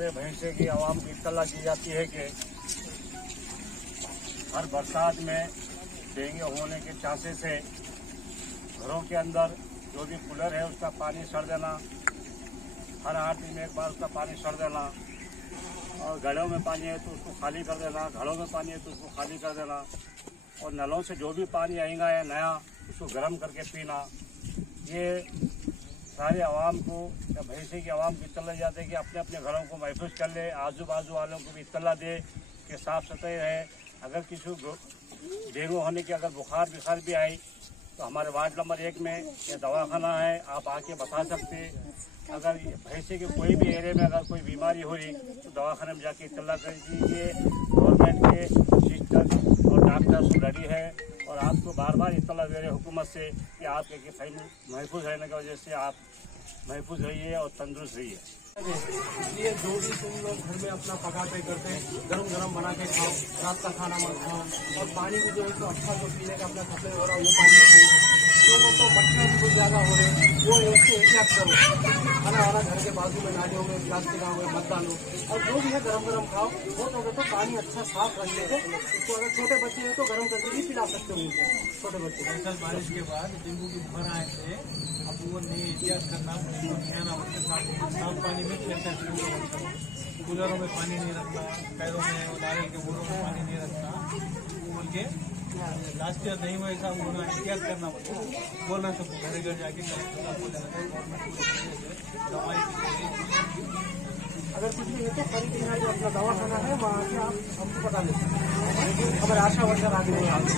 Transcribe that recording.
हमारे भैंसे की आवाम को इत्तला दी जाती है कि हर बरसात में डेंगू होने के चांसेस है। घरों के अंदर जो भी कूलर है उसका पानी सड़ देना, हर 8 दिन में एक बार उसका पानी सड़ देना, और गढ़ों में पानी है तो उसको खाली कर देना, घड़ों में पानी है तो उसको खाली कर देना, और नलों से जो भी पानी आएगा या नया उसको गर्म करके पीना। ये सारे आवाम को या भैंसे की आवाम को इत्तला जाते हैं कि अपने अपने घरों को महफूज कर ले, आजू बाजू वालों को भी इत्तला दे कि साफ सफाई रहे। अगर किसी को डेंगू होने की अगर बुखार भी आई तो हमारे वार्ड नंबर 1 में ये दवाखाना है, आप आके बता सकते हैं। अगर भैंसे के कोई भी एरिया में अगर कोई बीमारी हो रही तो दवाखाने में जाके इत्तला कर दीजिए। गवर्नमेंट के सिस्टर और डॉक्टर सब रेडी है और आपको बार बार इत्तला दे रहे हुकूमत से कि आपके महफूज रहने की वजह से आप महफूज रहिए और तंदुरुस्त रहिए। इसलिए जो भी तुम लोग घर में अपना पकाते करते गरम गरम बना के खाओ, रात का खाना मत खाओ, और पानी भी जो है तो अच्छा जो पीने का अपना सप्लाई हो रहा है वो पानी पिए। जो लोग तो मच्छर भी ज्यादा हो रहे हैं वो ऐसे एहतियात करो, खाना वाला घर के बाजू में नालियों में प्लास्टिक में मत डालो, और जो भी है गरम गरम खाओ। बहुत हो गए तो पानी अच्छा साफ रख लेते, उसको अगर छोटे बच्चे हैं तो गरम करके भी पिला सकते हो उनको, छोटे बच्चे। दरअसल बारिश के बाद डेंगू की बुखार आए थे, अब वो नहीं एहतियात करना, साफ पानी में खेलते हैं, कूलरों में पानी नहीं रखना, पैरों में नारियल के बूढ़ों में पानी नहीं रखना बोल के लास्ट ईयर नहीं हुआ ऐसा उन्होंने एहतियात करना बोलना सबको घर घर जाके दवाई। अगर कुछ भी है तो खरीद जो अपना दवाखाना है वहाँ से आप हमको बता देते, लेकिन अगर आशा वर्कर आगे नहीं आते